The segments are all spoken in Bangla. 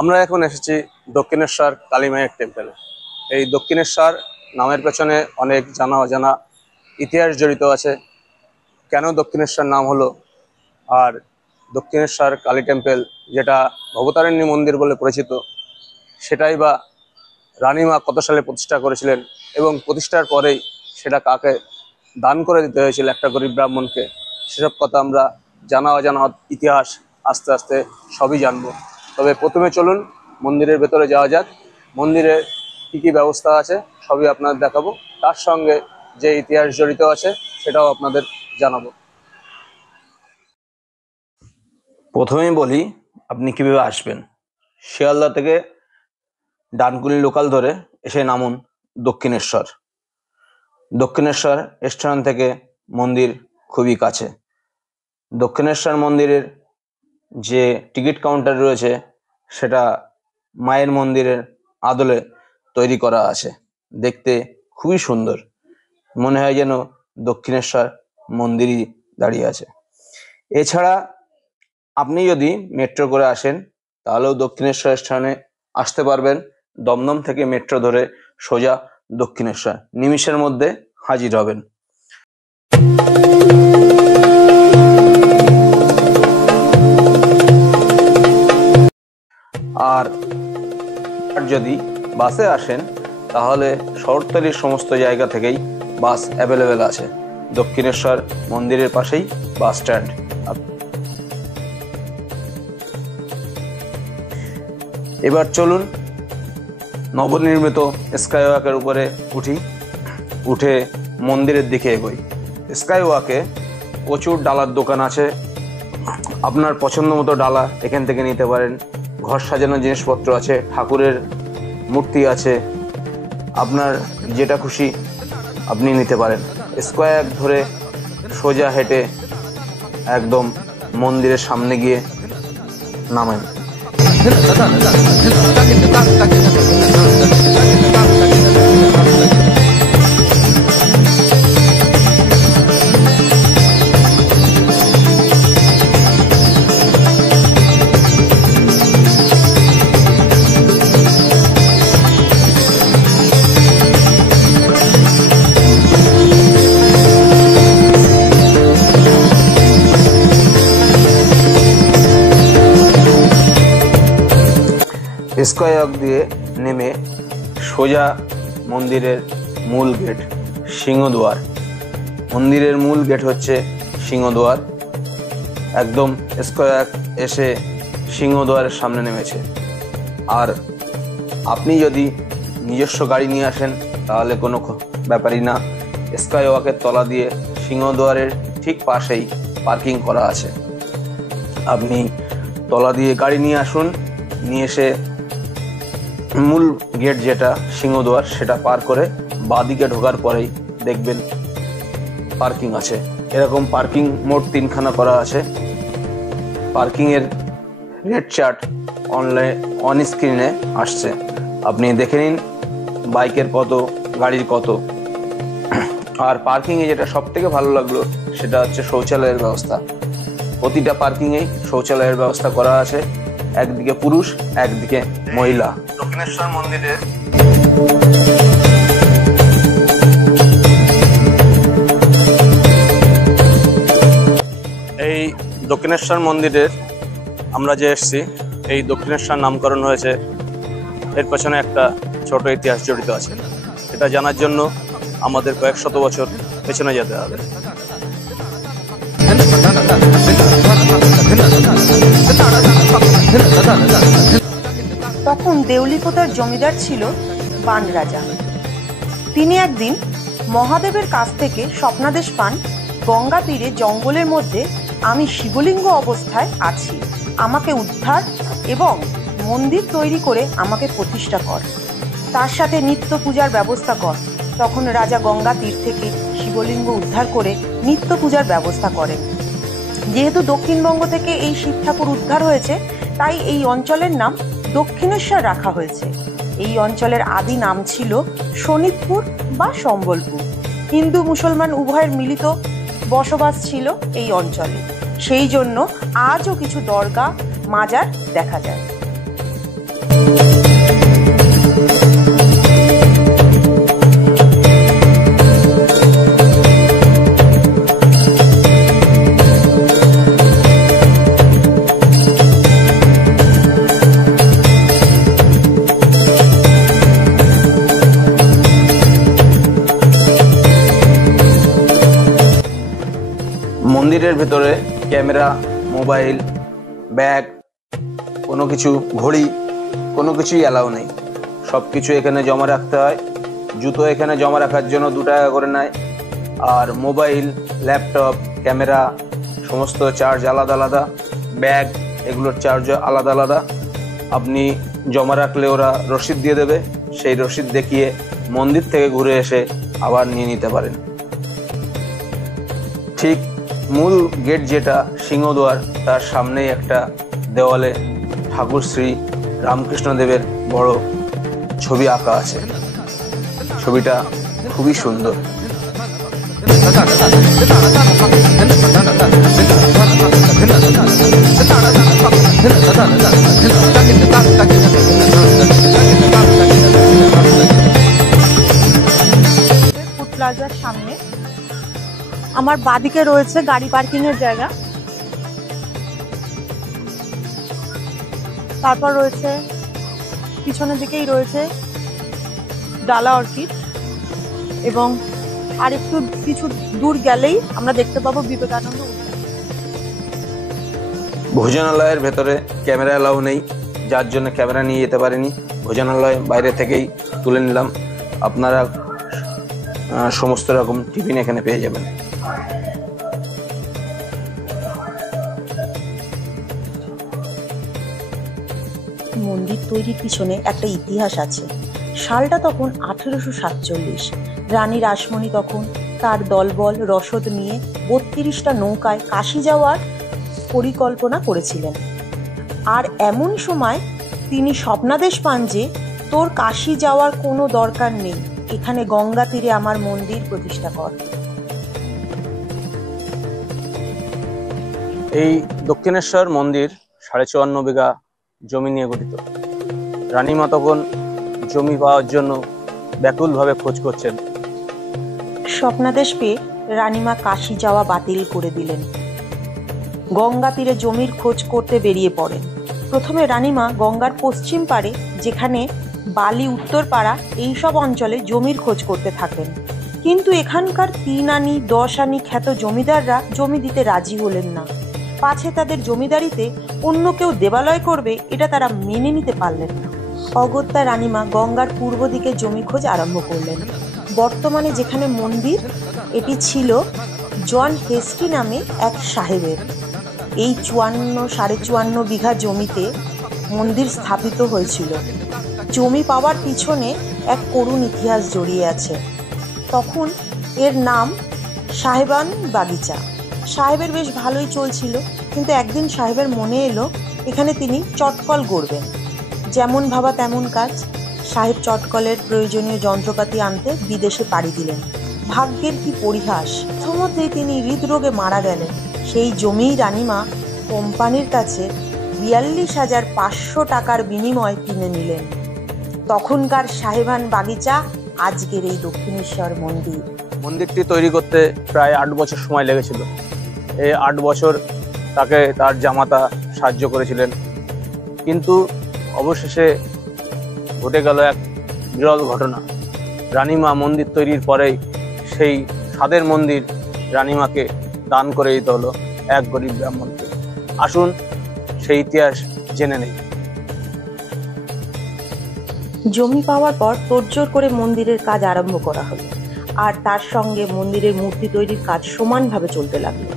আমরা এখন এসেছি দক্ষিণেশ্বর কালী মায়ের টেম্পলে। এই দক্ষিণেশ্বর নামের পেছনে অনেক জানা অজানা ইতিহাস জড়িত আছে। কেন দক্ষিণেশ্বর নাম হলো, আর দক্ষিণেশ্বর কালী টেম্পল যেটা ভবতারিণী মন্দির বলে পরিচিত, সেটাই বা রানীমা কত সালে প্রতিষ্ঠা করেছিলেন এবং প্রতিষ্ঠার পরেই সেটা কাকে দান করে দিতে হয়েছিল একটা গরিব ব্রাহ্মণকে, সেসব কথা আমরা জানা অজানা ইতিহাস আস্তে আস্তে সবই জানবো। তবে প্রথমে চলুন মন্দিরের ভেতরে যাওয়া যাক। মন্দিরে কী কী ব্যবস্থা আছে সবই আপনাদের দেখাবো, তার সঙ্গে যে ইতিহাস জড়িত আছে সেটাও আপনাদের জানাবো। প্রথমেই বলি আপনি কিভাবে আসবেন। শিয়ালদা থেকে ডানকুনি লোকাল ধরে এসে নামুন দক্ষিণেশ্বর। দক্ষিণেশ্বর স্টেশন থেকে মন্দির খুবই কাছে। দক্ষিণেশ্বর মন্দিরের যে টিকিট কাউন্টার রয়েছে সেটা মায়ের মন্দিরের আদলে তৈরি করা আছে। দেখতে খুবই সুন্দর, মনে হয় যেন দক্ষিণেশ্বর মন্দিরই দাঁড়িয়ে আছে। এছাড়া আপনি যদি মেট্রো করে আসেন তাহলেও দক্ষিণেশ্বর স্টেশনে আসতে পারবেন। দমদম থেকে মেট্রো ধরে সোজা দক্ষিণেশ্বর নিমিষের মধ্যে হাজির হবেন। আর যদি বাসে আসেন তাহলে শহরতলির সমস্ত জায়গা থেকেই বাস অ্যাভেলেবেল আছে। দক্ষিণেশ্বর মন্দিরের পাশেই বাস স্ট্যান্ড। এবার চলুন নবনির্মিত স্কাইওয়াকের উপরে উঠে মন্দিরের দিকে এগোই। স্কাইওয়াকে প্রচুর ডালার দোকান আছে। আপনার পছন্দ মতো ডালা এখান থেকে নিতে পারেন। ঘর সাজানোর জিনিসপত্র আছে, ঠাকুরের মূর্তি আছে, আপনার যেটা খুশি আপনি নিতে পারেন। স্কয়ার ধরে সোজা হেঁটে একদম মন্দিরের সামনে গিয়ে নামেন। স্কয়ার দিয়ে নেমে সোজা মন্দিরের মূল গেট সিংহদুয়ার। মন্দিরের মূল গেট হচ্ছে সিংহদুয়ার। একদম স্কয়ার এসে সিংহদুয়ারের সামনে নেমেছে। আর আপনি যদি নিজস্ব গাড়ি নিয়ে আসেন তাহলে কোনো ব্যাপারই না। স্কাইওয়াকের তলা দিয়ে সিংহদুয়ারের ঠিক পাশেই পার্কিং করা আছে। আপনি তলা দিয়ে গাড়ি নিয়ে আসুন, নিয়ে এসে মূল গেট যেটা সিংহদুয়ার সেটা পার করে বাঁদিকে ঢোকার পরেই দেখবেন পার্কিং আছে। এরকম পার্কিং মোট 3খানা করা আছে। পার্কিংয়ের রেট চার্ট অন স্ক্রিনে আসছে, আপনি দেখে নিন বাইকের কত, গাড়ির কত। আর পার্কিংয়ে যেটা সব থেকে ভালো লাগলো সেটা হচ্ছে শৌচালয়ের ব্যবস্থা। প্রতিটা পার্কিংয়েই শৌচালয়ের ব্যবস্থা করা আছে, একদিকে পুরুষ একদিকে মহিলা। দক্ষিণেশ্বর মন্দিরে এই দক্ষিণেশ্বর মন্দিরের আমরা যে এসেছি, এই দক্ষিণেশ্বর নামকরণ হয়েছে, এর পেছনে একটা ছোট ইতিহাস জড়িত আছে। এটা জানার জন্য আমাদের কয়েক শত বছর পেছনে যেতে হবে। তখন দেউলিপোতার জমিদার ছিল বান রাজা। তিনি একদিন মহাদেবের কাছ থেকে স্বপ্নাদেশ পান, গঙ্গা তীরে জঙ্গলের মধ্যে আমি শিবলিঙ্গ অবস্থায় আছি, আমাকে উদ্ধার এবং মন্দির তৈরি করে আমাকে প্রতিষ্ঠা কর, তার সাথে নিত্য পূজার ব্যবস্থা কর। তখন রাজা গঙ্গা তীর থেকে শিবলিঙ্গ উদ্ধার করে নিত্য পূজার ব্যবস্থা করেন। যেহেতু দক্ষিণবঙ্গ থেকে এই শিব ঠাকুর উদ্ধার হয়েছে, তাই এই অঞ্চলের নাম দক্ষিণেশ্বর রাখা হয়েছে। এই অঞ্চলের আদি নাম ছিল শোনিতপুর বা সম্বলপুর। হিন্দু মুসলমান উভয়ের মিলিত বসবাস ছিল এই অঞ্চলে। সেই জন্য আজও কিছু দরগা মাজার দেখা যায়। মন্দিরের ভেতরে ক্যামেরা, মোবাইল, ব্যাগ, কোনো কিছু, ঘড়ি, কোনো কিছুই অ্যালাউ নেই। সব কিছু এখানে জমা রাখতে হয়। জুতো এখানে জমা রাখার জন্য 2 টাকা করে নেয়। আর মোবাইল, ল্যাপটপ, ক্যামেরা সমস্ত চার্জ আলাদা আলাদা। ব্যাগ, এগুলোর চার্জ আলাদা আলাদা। আপনি জমা রাখলে ওরা রসিদ দিয়ে দেবে, সেই রসিদ দেখিয়ে মন্দির থেকে ঘুরে এসে আবার নিয়ে নিতে পারেন। ঠিক মূল গেট যেটা সিংহদুয়ার, তার সামনেই একটা দেওয়ালে ঠাকুর শ্রী রামকৃষ্ণদেবের বড় ছবি আঁকা আছে। ছবিটা খুবই সুন্দর। ফুড প্লাজার সামনে আমার বাদিকে রয়েছে গাড়ি পার্কিং এর জায়গা, তারপর রয়েছে পিছনের দিকেই রয়েছে ডালা অর্কিড, এবং আর একটু কিছু দূর গেলেই আমরা দেখতে পাবো বিবেকানন্দ উদ্যান। ভোজনালয়ের ভেতরে ক্যামেরা এলাও নেই, যার জন্য ক্যামেরা নিয়ে যেতে পারিনি। ভোজনালয় বাইরে থেকেই তুলে নিলাম। আপনারা সমস্ত রকম টিফিন এখানে পেয়ে যাবেন। মন্দির তৈরির পিছনে একটা ইতিহাস আছে। সালটা তখন 1847। রানী রাসমণি তখন তার দলবল রসদ নিয়ে 32টা নৌকায় কাশী যাওয়ার পরিকল্পনা করেছিলেন। আর এমন সময় তিনি স্বপ্নাদেশ পান যে তোর কাশী যাওয়ার কোনো দরকার নেই, এখানে গঙ্গা তীরে আমার মন্দির প্রতিষ্ঠা কর। এই দক্ষিণেশ্বর মন্দির 54.5 বিঘা জমি নিয়ে গঠিত। রানীমা তখন জমি পাওয়ার জন্য ব্যাকুলভাবে খোঁজ করছেন। স্বপ্নাদেশ পেয়ে রানীমা কাশী যাওয়া বাতিল করে দিলেন। গঙ্গা তীরে জমির খোঁজ করতে বেরিয়ে পড়েন। প্রথমে রানীমা গঙ্গার পশ্চিম পারে, যেখানে বালি উত্তরপাড়া, এইসব অঞ্চলে জমির খোঁজ করতে থাকেন। কিন্তু এখানকার 3 আনি 10 আনি খ্যাত জমিদাররা জমি দিতে রাজি হলেন না। পাছে তাদের জমিদারিতে অন্য কেউ দেবালয় করবে, এটা তারা মেনে নিতে পারলেন না। অগত্যা রানীমা গঙ্গার পূর্ব দিকে জমি খোঁজ আরম্ভ করলেন। বর্তমানে যেখানে মন্দির, এটি ছিল জন হেস্টি নামে এক সাহেবের। এই 54.5 বিঘা জমিতে মন্দির স্থাপিত হয়েছিল। জমি পাওয়ার পিছনে এক করুণ ইতিহাস জড়িয়ে আছে। তখন এর নাম সাহেবান বাগিচা। সাহেবের বেশ ভালোই চলছিল, কিন্তু একদিন সাহেবের মনে এলো এখানে তিনি চটকল গড়বেন। যেমন ভাবা তেমন কাজ। সাহেব চটকলের প্রয়োজনীয় যন্ত্রপাতি আনতে বিদেশে পাড়ি দিলেন। ভাগ্যের কি পরিহাস, প্রথমতেই তিনি হৃদরোগে মারা গেলেন। সেই জমিই রানীমা কোম্পানির কাছে 42,500 টাকার বিনিময়ে কিনে নিলেন। তখনকার সাহেবান বাগিচা, আজকের এই দক্ষিণেশ্বর মন্দির। মন্দিরটি তৈরি করতে প্রায় 8 বছর সময় লেগেছিল। এই 8 বছর তাকে তার জামাতা সাহায্য করেছিলেন। কিন্তু অবশেষে ঘটে গেল এক বিরল ঘটনা। রানীমা মন্দির তৈরির পরেই সেই স্বাদের মন্দির রানীমাকে দান করে দিতে হলো এক গরিব ব্রাহ্মণকে। আসুন সেই ইতিহাস জেনে নেই। জমি পাওয়ার পর তোড়জোড় করে মন্দিরের কাজ আরম্ভ করা হলো, আর তার সঙ্গে মন্দিরের মূর্তি তৈরির কাজ সমানভাবে চলতে লাগলো।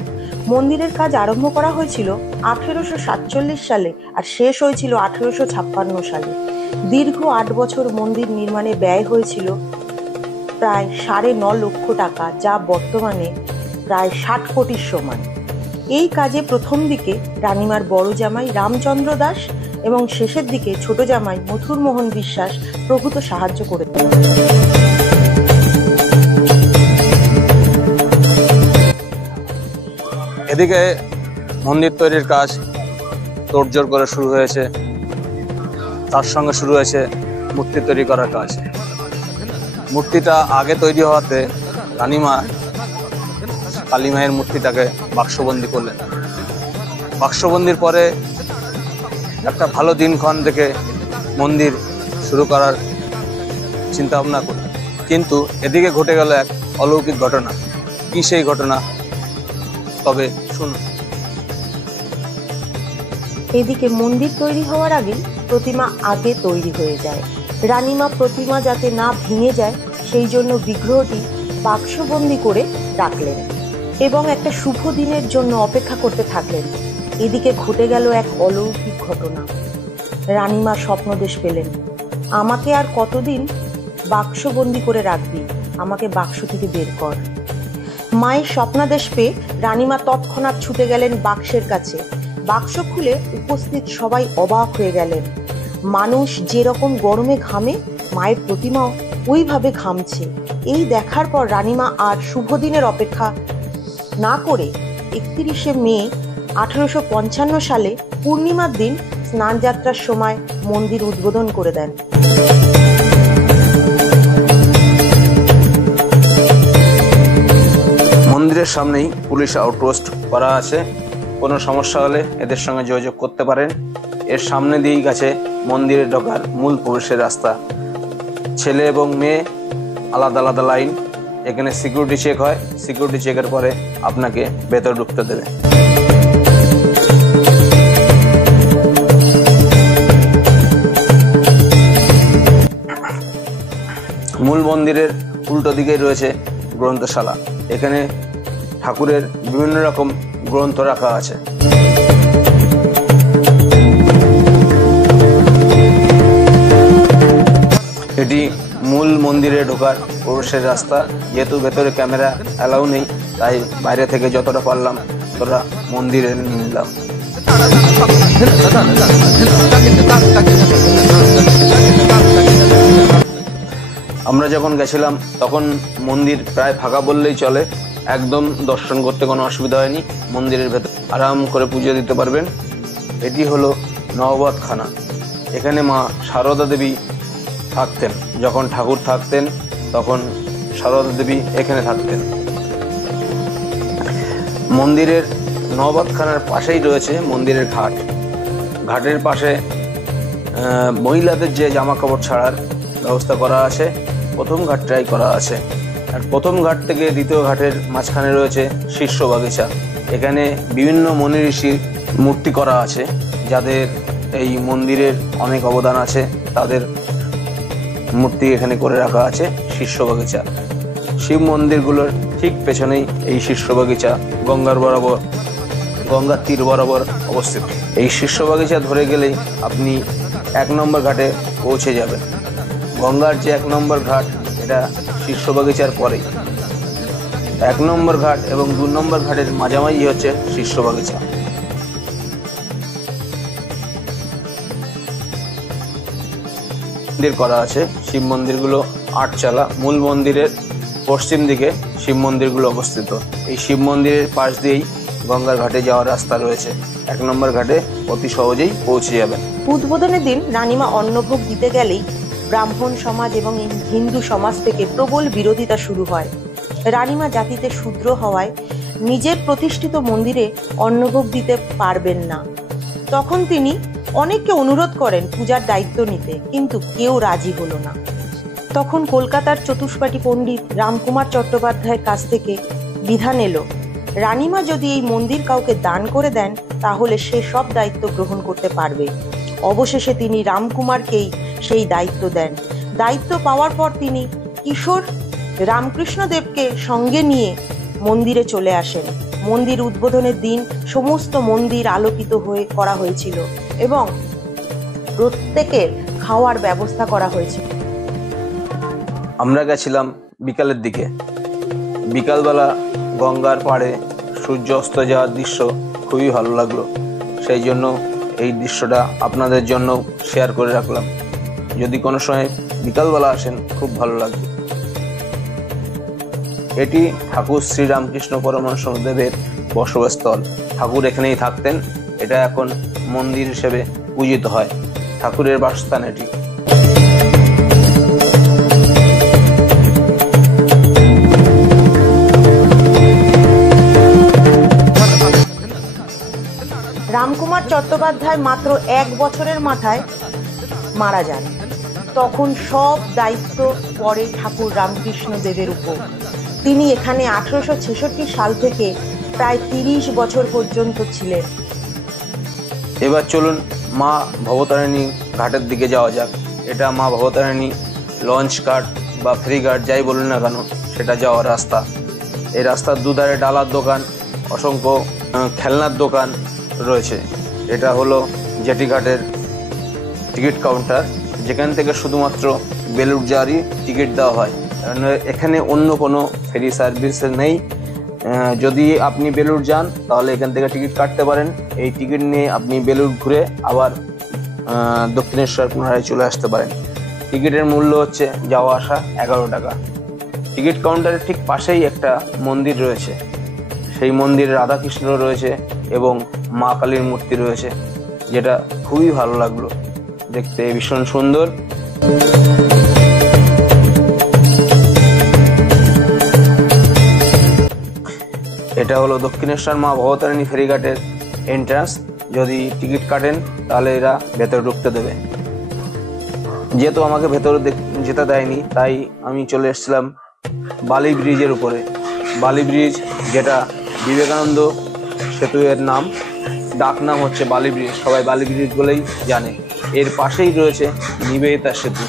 মন্দিরের কাজ আরম্ভ করা হয়েছিল 1847 সালে আর শেষ হয়েছিল 1856 সালে। দীর্ঘ 8 বছর মন্দির নির্মাণে ব্যয় হয়েছিল প্রায় 9.5 লক্ষ টাকা, যা বর্তমানে প্রায় 60 কোটির সমান। এই কাজে প্রথম দিকে রানীমার বড় জামাই রামচন্দ্র দাস এবং শেষের দিকে ছোট জামাই মথুর মোহন বিশ্বাস প্রভূত সাহায্য করেছেন। এদিকে মন্দির তৈরির কাজ তোড়জোড় করে শুরু হয়েছে। তার সঙ্গে শুরু হয়েছে মূর্তি তৈরি করার কাজ। মূর্তিটা আগে তৈরি হওয়াতে রানীমা কালী মায়ের মূর্তিটাকে বাক্সবন্দি করলেন। বাক্সবন্দির পরে একটা ভালো দিনক্ষণ দেখে মন্দির শুরু করার চিন্তা ভাবনা করলেন। কিন্তু এদিকে ঘটে গেল এক অলৌকিক ঘটনা। কি সেই ঘটনা? তবে শুনুন। এদিকে মন্দির তৈরি হওয়ার আগে প্রতিমা আগে তৈরি হয়ে যায়। রানীমা প্রতিমা যাতে না ভেঙে যায় সেই জন্য বিগ্রহটি বাক্সবন্দি করে রাখলেন এবং একটা শুভ দিনের জন্য অপেক্ষা করতে থাকলেন। এদিকে ঘটে গেল এক অলৌকিক ঘটনা। রানীমা স্বপ্নদেশ পেলেন, আমাকে আর কতদিন বাক্সবন্দি করে রাখবি, আমাকে বাক্স থেকে বের কর। মায়ের স্বপ্নাদেশ পেয়ে রানীমা তৎক্ষণাৎ ছুটে গেলেন বাক্সের কাছে। বাক্স খুলে উপস্থিত সবাই অবাক হয়ে গেলেন। মানুষ যেরকম গরমে ঘামে, মায়ের প্রতিমাও ওইভাবে ঘামছে। এই দেখার পর রানীমা আর শুভ দিনের অপেক্ষা না করে 31শে মে 1855 সালে পূর্ণিমার দিন স্নানযাত্রার সময় মন্দির উদ্বোধন করে দেন। মন্দিরের সামনেই পুলিশ আউটপোস্ট করা আছে। কোনো সমস্যা হলে এদের সঙ্গে যোগাযোগ করতে পারেন। এর সামনে দিয়েই গেছে মন্দিরে ঢোকার মূল প্রবেশের রাস্তা। ছেলে এবং মেয়ে আলাদা আলাদা লাইন। এখানে সিকিউরিটি চেক হয়। সিকিউরিটি চেকের পরে আপনাকে ভেতরে ঢুকতে দেবে। মূল মন্দিরের উল্টো দিকেই রয়েছে গ্রন্থশালা। এখানে ঠাকুরের বিভিন্ন রকম গ্রন্থ রাখা আছে। এটি মূল মন্দিরে ঢোকার প্রবেশের রাস্তা। যেহেতু ভেতরে ক্যামেরা অ্যালাউ নেই, তাই বাইরে থেকে যতটা পারলাম ততটা মন্দিরে নিলাম। আমরা যখন গেছিলাম তখন মন্দির প্রায় ফাঁকা বললেই চলে। একদম দর্শন করতে কোনো অসুবিধা হয়নি। মন্দিরের ভেতর আরাম করে পুজো দিতে পারবেন। এটি হলো নববতখানা। এখানে মা সারদা দেবী থাকতেন। যখন ঠাকুর থাকতেন তখন সারদা দেবী এখানে থাকতেন। মন্দিরের নববতখানার পাশেই রয়েছে মন্দিরের ঘাট। ঘাটের পাশে মহিলাদের যে জামা কাপড় ছাড়ার ব্যবস্থা করা আছে, প্রথম ঘাটটাই করা আছে। আর প্রথম ঘাট থেকে দ্বিতীয় ঘাটের মাঝখানে রয়েছে শীর্ষ বাগিচা। এখানে বিভিন্ন মুনি ঋষির মূর্তি করা আছে, যাদের এই মন্দিরের অনেক অবদান আছে। তাদের মূর্তি এখানে করে রাখা আছে শীর্ষ বাগিচা। শিব মন্দিরগুলোর ঠিক পেছনেই এই শীর্ষ বাগিচা গঙ্গার তীর বরাবর অবস্থিত। এই শীর্ষ বাগিচা ধরে গেলেই আপনি 1 নম্বর ঘাটে পৌঁছে যাবেন। গঙ্গার যে 1 নম্বর ঘাট, এটা শীর্ষ বাগিচার পরেই। 1 নম্বর ঘাট এবং 2 নম্বর ঘাটের মাঝামাঝি হচ্ছে শীর্ষ বাগিচা। মন্দির করা আছে। শিব মন্দিরগুলো 8 চালা। মূল মন্দিরের পশ্চিম দিকে শিব মন্দিরগুলো অবস্থিত। এই শিব মন্দিরের পাশ দিয়েই গঙ্গার ঘাটে যাওয়ার রাস্তা রয়েছে। 1 নম্বর ঘাটে অতি সহজেই পৌঁছে যাবেন। উদ্বোধনের দিন রানীমা অন্নভোগ দিতে গেলেই ব্রাহ্মণ সমাজ এবং হিন্দু সমাজ থেকে প্রবল বিরোধিতা শুরু হয়। রানীমা জাতিতে শূদ্র হওয়ায় নিজের প্রতিষ্ঠিত মন্দিরে অন্নভোগ দিতে পারবেন না। তখন তিনি অনেককে অনুরোধ করেন পূজার দায়িত্ব নিতে, কিন্তু কেউ রাজি হলো না। তখন কলকাতার চতুষ্পাটি পণ্ডিত রামকুমার চট্টোপাধ্যায়ের কাছ থেকে বিধান এলো, রানীমা যদি এই মন্দির কাউকে দান করে দেন তাহলে সে সব দায়িত্ব গ্রহণ করতে পারবে। অবশেষে তিনি রামকুমারকেই সেই দায়িত্ব দেন। দায়িত্ব পাওয়ার পর তিনি কিশোর রামকৃষ্ণদেবকে সঙ্গে নিয়ে মন্দিরে চলে আসেন। মন্দির উদ্বোধনের দিন সমস্ত মন্দির আলোকিত হয়ে করা হয়েছিল এবং প্রত্যেকের খাওয়ার ব্যবস্থা করা হয়েছিল। আমরা গেছিলাম বিকালের দিকে। বিকালবেলা গঙ্গার পাড়ে সূর্য অস্ত যাওয়ার দৃশ্য খুবই ভালো লাগলো। সেই জন্য এই দৃশ্যটা আপনাদের জন্য শেয়ার করে রাখলাম। যদি কোনো সময় বিকালবেলা আসেন খুব ভালো লাগবে। এটি ঠাকুর শ্রীরামকৃষ্ণ পরমহংসদেবের বসবাসস্থল। ঠাকুর এখানেই থাকতেন। এটা এখন মন্দির হিসেবে পূজিত হয়। ঠাকুরের বাসস্থান এটি। রামকুমার চট্টোপাধ্যায় মাত্র 1 বছরের মাথায় মারা যান। তখন সব দায়িত্ব পড়ে ঠাকুর রামকৃষ্ণ দেবের উপর। তিনি এখানে 1866 সাল থেকে প্রায় 30 বছর পর্যন্ত ছিলেন। এবার চলুন মা ভবতারিণী ঘাটের দিকে যাওয়া যাক। এটা মা ভবতারিণী লঞ্চ ঘাট বা ফেরি ঘাট যাই বলুন না কেন, সেটা যাওয়ার রাস্তা। এই রাস্তার দুধারে ডালার দোকান, অসংখ্য খেলনার দোকান রয়েছে। এটা হলো জেটি ঘাটের টিকিট কাউন্টার, যেখান থেকে শুধুমাত্র বেলুড় যাওয়ারই টিকিট দেওয়া হয়। এখানে অন্য কোনো ফেরি সার্ভিস নেই। যদি আপনি বেলুড় যান তাহলে এখান থেকে টিকিট কাটতে পারেন। এই টিকিট নিয়ে আপনি বেলুড় ঘুরে আবার দক্ষিণেশ্বর পুনরায় চলে আসতে পারেন। টিকিটের মূল্য হচ্ছে যাওয়া আসা 11 টাকা। টিকিট কাউন্টারের ঠিক পাশেই একটা মন্দির রয়েছে। সেই মন্দিরে রাধাকৃষ্ণ রয়েছে এবং মা কালীর মূর্তি রয়েছে, যেটা খুবই ভালো লাগলো দেখতে, ভীষণ সুন্দর। এটা হলো দক্ষিণেশ্বর মা ভবতারিণী ফেরিঘাটের এন্ট্রান্স। যদি টিকিট কাটেন তাহলে এরা ভেতরে ঢুকতে দেবে। যেহেতু আমাকে ভেতরে যেতে দেয়নি, তাই আমি চলে এসেছিলাম বালি ব্রিজের উপরে। বালি ব্রিজ, যেটা বিবেকানন্দ সেতু এর নাম, ডাক নাম হচ্ছে বালি ব্রিজ, সবাই বালি ব্রিজ বলেই জানে। এর পাশেই রয়েছে নিবেদিতা সেতু।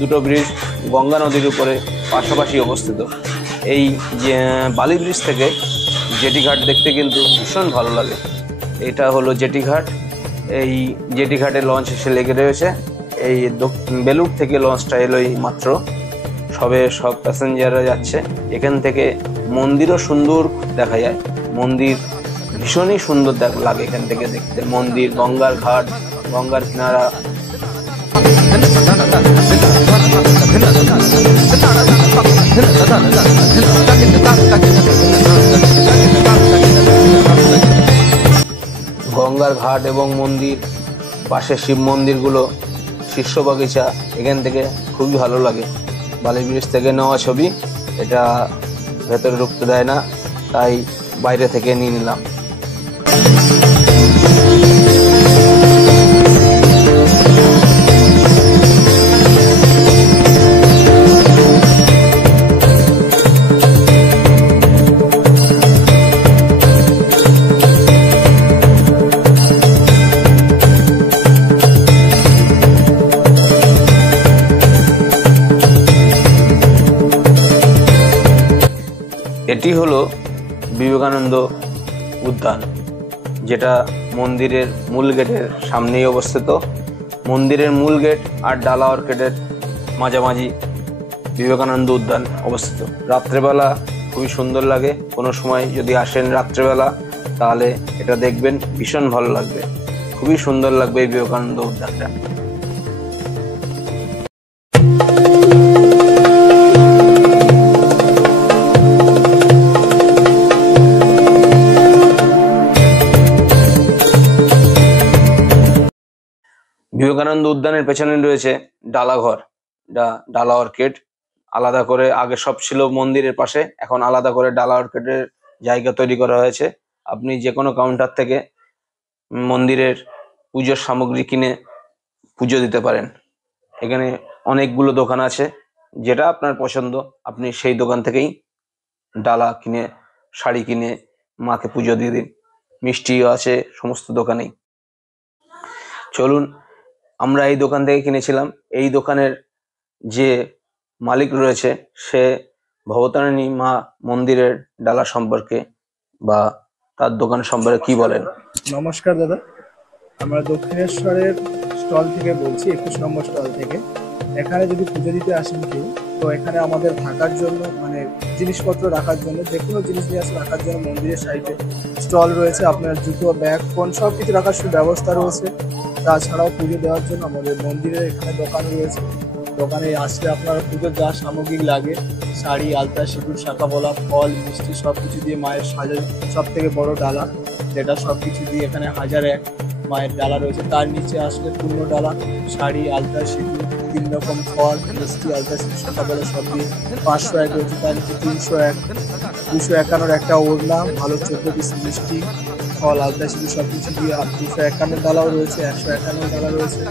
দুটো ব্রিজ গঙ্গা নদীর উপরে পাশাপাশি অবস্থিত। এই বালি ব্রিজ থেকে জেটি ঘাট দেখতে কিন্তু ভীষণ ভালো লাগে। এটা হলো জেটি ঘাট। এই জেটি ঘাটে লঞ্চ এসে লেগে রয়েছে। এই বেলুড় থেকে লঞ্চটা এলোই মাত্র, সব প্যাসেঞ্জাররা যাচ্ছে। এখান থেকে মন্দিরও সুন্দর দেখা যায়। মন্দির ভীষণই সুন্দর লাগে এখান থেকে দেখতে। মন্দির, গঙ্গার ঘাট, গঙ্গার কিনারা। গঙ্গার ঘাট এবং মন্দির, পাশে শিব মন্দিরগুলো, শীর্ষ বাগিচা, এখান থেকে খুবই ভালো লাগে। বালি ব্রিজ থেকে নেওয়া ছবি, এটা ভেতরে ঢুকতে দেয় না, তাই বাইরে থেকে নিয়ে নিলাম। এটি হলো বিবেকানন্দ উদ্যান, যেটা মন্দিরের মূল গেটের সামনেই অবস্থিত। মন্দিরের মূল গেট আর ডালা অর্কিডের মাঝামাঝি বিবেকানন্দ উদ্যান অবস্থিত। রাত্রেবেলা খুবই সুন্দর লাগে। কোনো সময় যদি আসেন রাত্রেবেলা তাহলে এটা দেখবেন, ভীষণ ভালো লাগবে। খুবই সুন্দর লাগবে এই বিবেকানন্দ উদ্যানটা। বিবেকানন্দ উদ্যানের পেছনে রয়েছে ডালাঘর, ডালা অর্কিড। আলাদা করে, আগে সব ছিল মন্দিরের পাশে, এখন আলাদা করে ডালা অর্কিডের জায়গা তৈরি করা হয়েছে। আপনি যে কোনো কাউন্টার থেকে মন্দিরের পুজোর সামগ্রী কিনে পুজো দিতে পারেন। এখানে অনেকগুলো দোকান আছে, যেটা আপনার পছন্দ আপনি সেই দোকান থেকেই ডালা কিনে, শাড়ি কিনে মাকে পুজো দিয়ে দিন। মিষ্টিও আছে সমস্ত দোকানেই। চলুন, আমরা এই দোকান থেকে কিনেছিলাম। এই দোকানের যে মালিক রয়েছে, সে ভবতারিণী মা মন্দিরের ডালা সম্পর্কে বা তার দোকান সম্পর্কে কি বলেন। নমস্কার দাদা, আমরা দক্ষিণেশ্বরের স্টল থেকে বলছি, 21 নম্বর স্টল থেকে। এখানে যদি পুজো দিতে আসেন কেউ, তো এখানে আমাদের থাকার জন্য, মানে জিনিসপত্র রাখার জন্য, যে কোনো জিনিস নিয়ে আসে রাখার জন্য মন্দিরের সাইডে স্টল রয়েছে। আপনার জুতো, ব্যাগ, ফোন সব কিছু রাখার ব্যবস্থা রয়েছে। তাছাড়াও পুজো দেওয়ার জন্য আমাদের মন্দিরের এখানে দোকান রয়েছে। দোকানে আসলে আপনার পুজোর যা সামগ্রী লাগে, শাড়ি, আলতা, সিঁদুর, শাঁখা বলা, ফল, মিষ্টি সব কিছু দিয়ে মায়ের সাজা, সব থেকে বড় ডালা, যেটা সব কিছু দিয়ে এখানে 1001 মায়ের ডালা রয়েছে। তার নিচে আসলে পূর্ণ ডালা, শাড়ি, আলতা, সিঁদুর, 3 রকম ফল, মিষ্টি, আলতা, সিঁদুর, শাঁখা বলা সব দিয়ে 501 রয়েছে। তার নিচে 301, 251 একটা ওড়না, ভালো 14 পিস মিষ্টি, ফল, আলতা, সিঁদুর সব কিছু দিয়ে 251 ডালাও রয়েছে, 151 ডালা রয়েছে,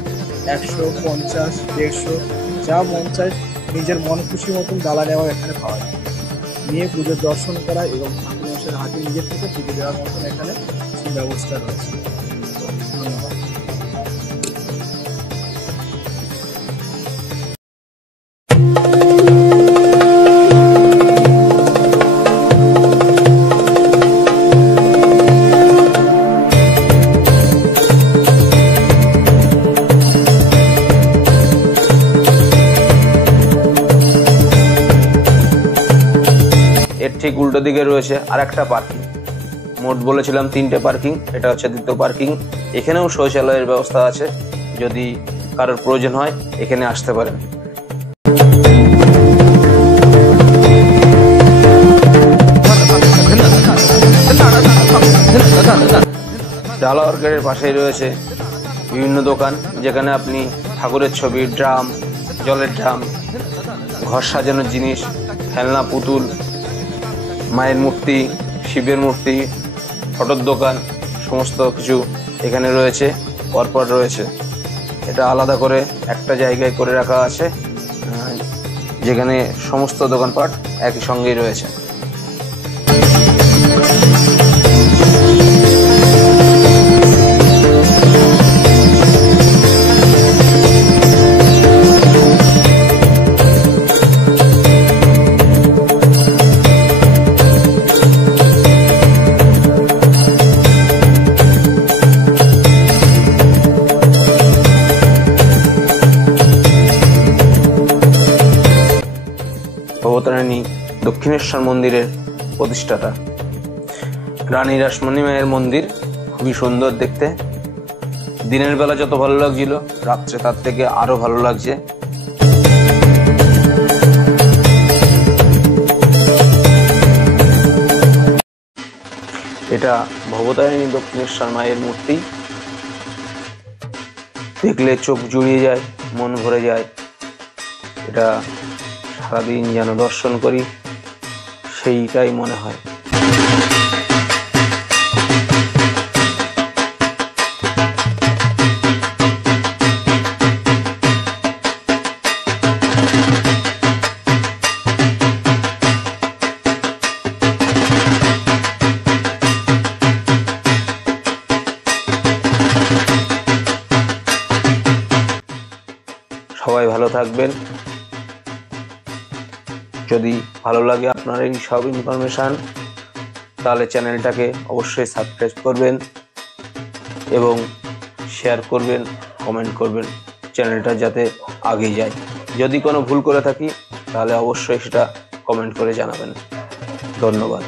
150, 150, যা মন চায় নিজের মন খুশি মতন ডালা নেওয়া এখানে পাওয়া যায়। নিয়ে পুজোর দর্শন করা এবং ঠাকুর মশাইয়ের হাতে নিজের থেকে পুজো দেওয়ার মতন এখানে ব্যবস্থা রয়েছে। ধন্যবাদ। এর ঠিক উল্টো দিকে রয়েছে আরেকটা পার্কিং। মোট বলেছিলাম 3টে পার্কিং, এটা হচ্ছে 2য় পার্কিং। এখানেও শৌচালয়ের ব্যবস্থা আছে, যদি কারোর প্রয়োজন হয় এখানে আসতে পারেন। ডালা অর্কেডের পাশেই রয়েছে বিভিন্ন দোকান, যেখানে আপনি ঠাকুরের ছবি, ড্রাম, জলের ড্রাম, ঘর সাজানোর জিনিস, খেলনা পুতুল, মায়ের মূর্তি, শিবের মূর্তি, ফটোর দোকান, সমস্ত কিছু এখানে রয়েছে, পরপর রয়েছে। এটা আলাদা করে একটা জায়গায় করে রাখা আছে, যেখানে সমস্ত দোকানপাট একই সঙ্গেই রয়েছে। ভবতারিণী দক্ষিণেশ্বর মন্দিরের প্রতিষ্ঠাতা রানী রাসমণি মায়ের মন্দির খুবই সুন্দর দেখতে। দিনের বেলা যত ভালো লাগছিল, রাত্রে তার থেকে আরো ভালো লাগছে। এটা ভবতারিণী দক্ষিণেশ্বর মায়ের মূর্তি, দেখলে চোখ জুড়িয়ে যায়, মন ভরে যায়। এটা সারাদিন যেন দর্শন করি সেইটাই মনে হয়। সবাই ভালো থাকবেন। যদি ভালো লাগে আপনার এই সব ইনফরমেশান, তাহলে চ্যানেলটাকে অবশ্যই সাবস্ক্রাইব করবেন এবং শেয়ার করবেন, কমেন্ট করবেন, চ্যানেলটা যাতে আগে যায়। যদি কোনো ভুল করে থাকি তাহলে অবশ্যই সেটা কমেন্ট করে জানাবেন। ধন্যবাদ।